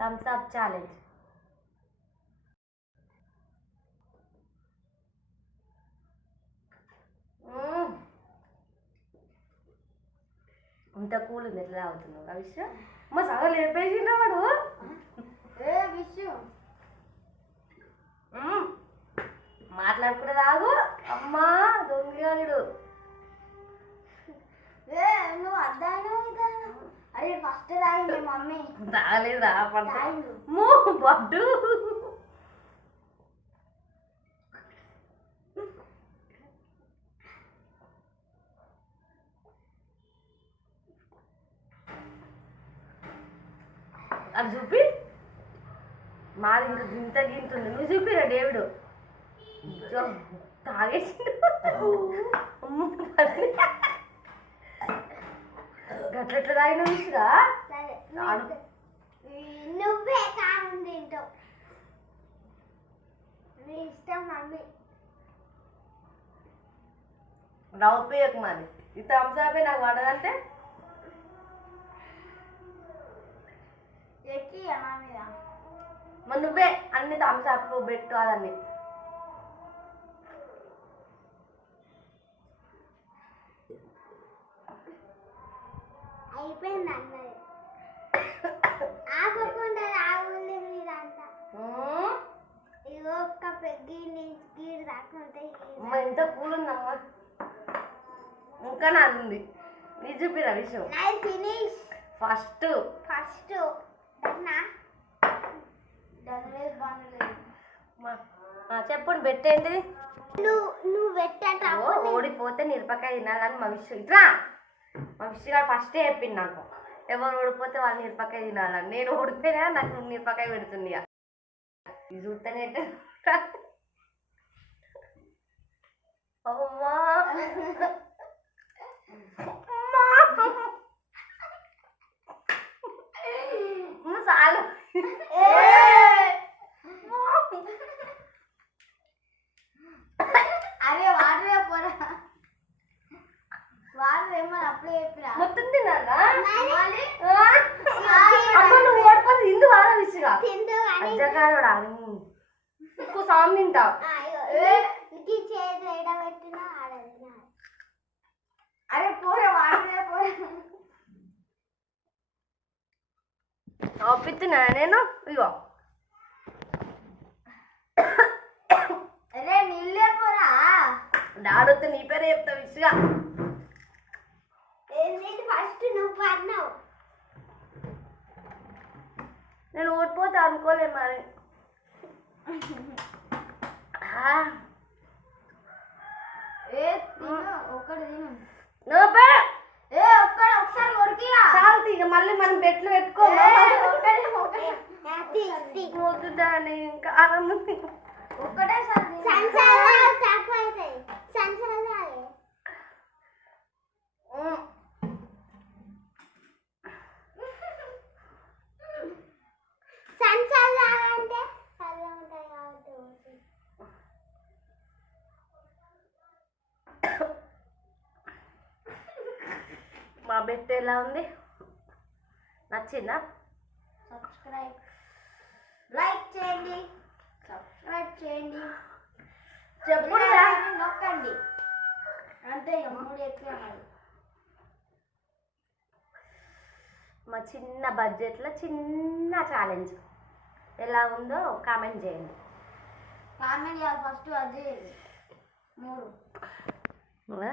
Thums up challenge. ఇంత cool ఉంది, ఎట్లా తాగుతున్నావు ఆ విషయం? మా సగం లేపేసిండ్రా వాడు. మాట్లాడుకునే తాగు. అమ్మా దొంగడు. నువ్వు అద్దాను అరే ఫస్ట్ తాగింది మమ్మీ. తాగలేదురా బడ్డు. అది చూపి, మాది ఇంత గింతుంది. నువ్వు చూపిరా డేవిడు తాగేసి గట్లెట్లా తాగిన విసుగా. నువ్వే కారం తింటావు, నీ ఇష్టం మమ్మీ. నవ్వుపోయకు మరి. ఈ థమ్సాపే నాకు పడదంటే మరి నువ్వే అన్ని థమ్సాప్లు పెట్టు అదన్నీ. అయిపోయింది అన్నది. ఆగకుండా ఆగుంది మీదంతా. ఇగో ఒక్క పెగ్గి గీరు దాకుంటే ఎంత కూల్ ఉందమ్మా. ఇంకా నాది నీ చూపిరా విషయం. ఫినిష్ ఫస్ట్ చెప్పండి పెట్టేంటి. నువ్వు పెట్టేట ఓడిపోతే మిరపకాయ తినాలని మా విషయం. ఇట్లా మా విషయం ఫస్టే చెప్పింది నాకు, ఎవరు ఓడిపోతే వాళ్ళు మిరపకాయ తినాలని. నేను ఓడిపోయినా నాకు మిరపకాయ పెడుతుంది. ఇది చూస్తేనే అమ్మా చాలు. అరే వాటర్ పోరా, వాటర్ ఏమన్నా అప్పుడే చెప్పినా మొత్తం తిన్నారా? నువ్వు ఓడిపోతే ఇందు వారా విసిగా అజ్జగారుడా ఎక్కువ సాంగ్ తింటావు. అరే పోరా వాటర్ పోరా. పిత్తున్నా నేను. ఇగో అరే నీళ్ళే పోరా. డాడొస్తే నీ పేరే చెప్తా విసిగా. ఫస్ట్ నువ్వు అన్నావు, నేను ఓడిపోతే అనుకోలే మరి. ఒకటి తిను. ఒకసారి కొరికియా చాలు. ఇక మళ్ళీ మనం బెట్లు పెట్టుకోము. ఇంకా ఒకటేసారి మా బెట్ ఎలా ఉంది? నచ్చిందా? సబ్స్క్రైబ్ లైక్ చేయండి, సబ్స్క్రైబ్ చేయండి, చెప్పు నొక్కండి అంతే. మూడు ఎక్కువ. మా చిన్న బడ్జెట్లో చిన్న ఛాలెంజ్ ఎలా ఉందో కామెంట్ చేయండి. కామెంట్ ఫస్ట్ అది 3